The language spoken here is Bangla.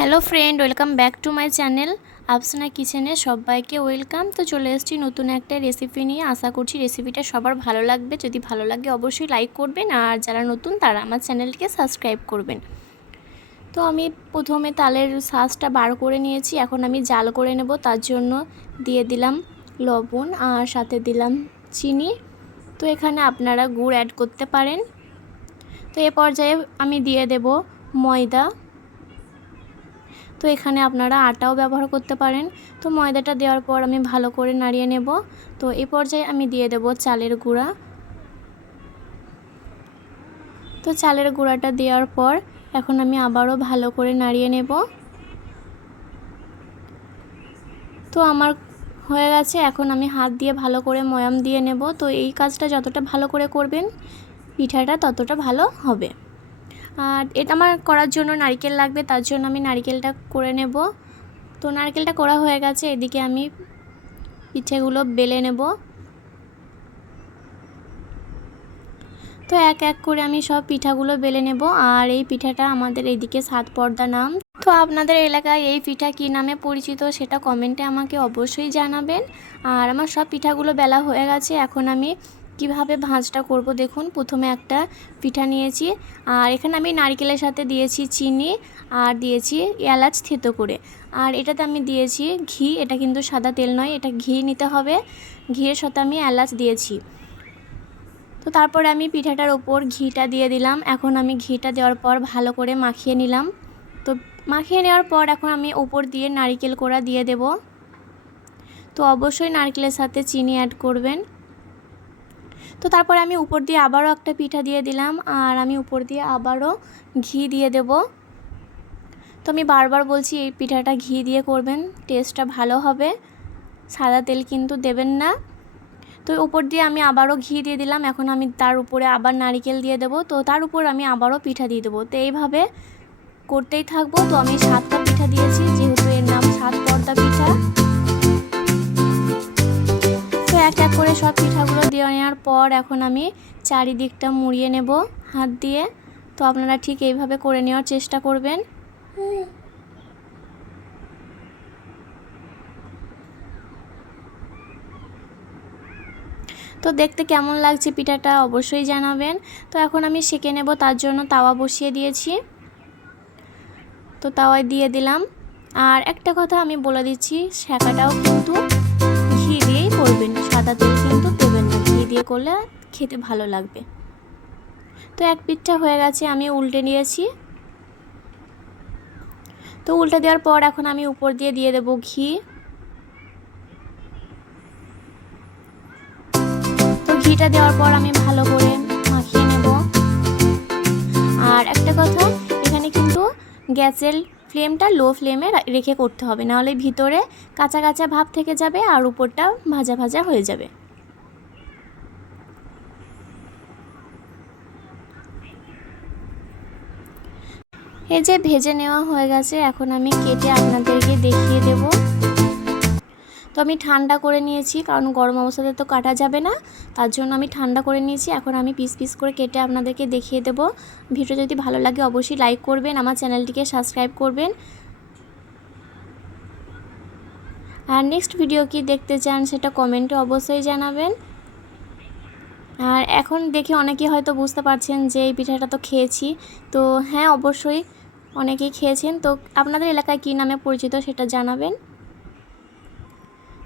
Hello friend, welcome back to my channel. Afsana কিচেনে সবাইকে ওয়েলকাম। তো চলে এসেছি নতুন একটা রেসিপি নিয়ে। আশা করছি রেসিপিটা সবার ভালো লাগবে। যদি ভালো লাগে অবশ্যই লাইক করবেন। আর যারা নতুন, তারা আমার চ্যানেলকে সাবস্ক্রাইব করবেন। তো আমি প্রথমে তালের শাঁসটা বার করে নিয়েছি। এখন আমি জাল করে নেব। তার জন্য দিয়ে দিলাম লবণ আর সাথে দিলাম চিনি। তো এখানে আপনারা গুড় অ্যাড করতে পারেন। তো এ পর্যায়ে আমি দিয়ে দেব ময়দা। তো এখানে আপনারা আটাও ব্যবহার করতে পারেন। তো ময়দাটা দেওয়ার পর আমি ভালো করে নাড়িয়ে নেব। তো এই পর্যায়ে আমি দিয়ে দেব চালের গুঁড়া। তো চালের গুঁড়াটা দেওয়ার পর এখন আমি আবারও ভালো করে নাড়িয়ে নেব। তো আমার হয়ে গেছে, এখন আমি হাত দিয়ে ভালো করে ময়াম দিয়ে নেব। তো এই কাজটা যতটা ভালো করে করবেন, পিঠাটা ততটা ভালো হবে। আর এটা আমার করার জন্য নারকেল লাগবে, তার জন্য আমি নারকেলটা করে নেব। তো নারকেলটা করা হয়ে গেছে, এদিকে আমি পিঠেগুলো বেলে নেব। তো এক এক করে আমি সব পিঠাগুলো বেলে নেব, আর এই পিঠাটা আমাদের এইদিকে সাত পর্দা নাম। তো আপনাদের এলাকায় এই পিঠা কী নামে পরিচিত সেটা কমেন্টে আমাকে অবশ্যই জানাবেন। আর আমার সব পিঠাগুলো বেলা হয়ে গেছে, এখন আমি কীভাবে ভাঁজটা করব দেখুন। প্রথমে একটা পিঠা নিয়েছি, আর এখানে আমি নারকেলের সাথে দিয়েছি চিনি, আর দিয়েছি এলাচ থেতো করে। আর এটাতে আমি দিয়েছি ঘি, এটা কিন্তু সাদা তেল নয়, এটা ঘি নিতে হবে। ঘিয়ের সাথে আমি এলাচ দিয়েছি। তো তারপরে আমি পিঠাটার ওপর ঘিটা দিয়ে দিলাম। এখন আমি ঘিটা দেওয়ার পর ভালো করে মাখিয়ে নিলাম। তো মাখিয়ে নেওয়ার পর এখন আমি ওপর দিয়ে নারিকেল কোড়া দিয়ে দেব। তো অবশ্যই নারকেলের সাথে চিনি অ্যাড করবেন। তো তারপরে আমি উপর দিয়ে আবারও একটা পিঠা দিয়ে দিলাম আর আমি উপর দিয়ে আবারও ঘি দিয়ে দেব। তো আমি বারবার বলছি এই পিঠাটা ঘি দিয়ে করবেন, টেস্টটা ভালো হবে, সাদা তেল কিন্তু দেবেন না। তো উপর দিয়ে আমি আবারও ঘি দিয়ে দিলাম, এখন আমি তার উপরে আবার নারিকেল দিয়ে দেবো। তো তার উপর আমি আবারও পিঠা দিয়ে দেবো। তো এইভাবে করতেই থাকব। তো আমি সাতটা পিঠা দিয়েছি, যেহেতু এর নাম সাত পর্দা পিঠা। এক এক করে সব পিঠাগুলো দিয়ে নেওয়ার পর এখন আমি চারিদিকটা মুড়িয়ে নেব হাত দিয়ে। তো আপনারা ঠিক এইভাবে করে নেওয়ার চেষ্টা করবেন। তো দেখতে কেমন লাগছে পিঠাটা অবশ্যই জানাবেন। তো এখন আমি সেঁকে নেব, তার জন্য তাওয়া বসিয়ে দিয়েছি। তো তাওয়ায় দিয়ে দিলাম। আর একটা কথা আমি বলে দিচ্ছি, শেখাটাও কিন্তু করবেন সাদা তেল কিন্তু দেবেন না, ঘি দিয়ে করলে খেতে ভালো লাগবে। তো এক পিঠটা হয়ে গেছে, আমি উল্টে নিয়েছি। তো উল্টে দেওয়ার পর এখন আমি উপর দিয়ে দিয়ে দেবো ঘি। তো ঘিটা দেওয়ার পর আমি ভালো করে মাখিয়ে নেব। আর একটা কথা, এখানে কিন্তু গ্যাসের ফ্লেমটা লো ফ্লেমে রেখে করতে হবে। নাহলে ভিতরে কাঁচা কাঁচা ভাব থেকে যাবে আর উপরটা ভাজা ভাজা হয়ে যাবে। এই যে ভেজে নেওয়া হয়ে গেছে, এখন আমি কেটে আপনাদেরকে দেখিয়ে দেব। আমি ঠান্ডা করে নিয়েছি, কারণ গরম অবস্থাতে তো কাটা যাবে না। তার জন্য আমি ঠান্ডা করে নিয়েছি, এখন আমি পিস পিস করে কেটে আপনাদেরকে দেখিয়ে দেব। ভিডিও যদি ভালো লাগে অবশ্যই লাইক করবেন, আমার চ্যানেলটিকে সাবস্ক্রাইব করবেন। আর নেক্সট ভিডিও কি দেখতে চান সেটা কমেন্টে অবশ্যই জানাবেন। আর এখন দেখে অনেকেই হয়তো বুঝতে পারছেন যে এই পিঠাটা তো খেয়েছি। তো হ্যাঁ অবশ্যই অনেকেই খেয়েছেন। তো আপনাদের এলাকায় কী নামে পরিচিত সেটা জানাবেন।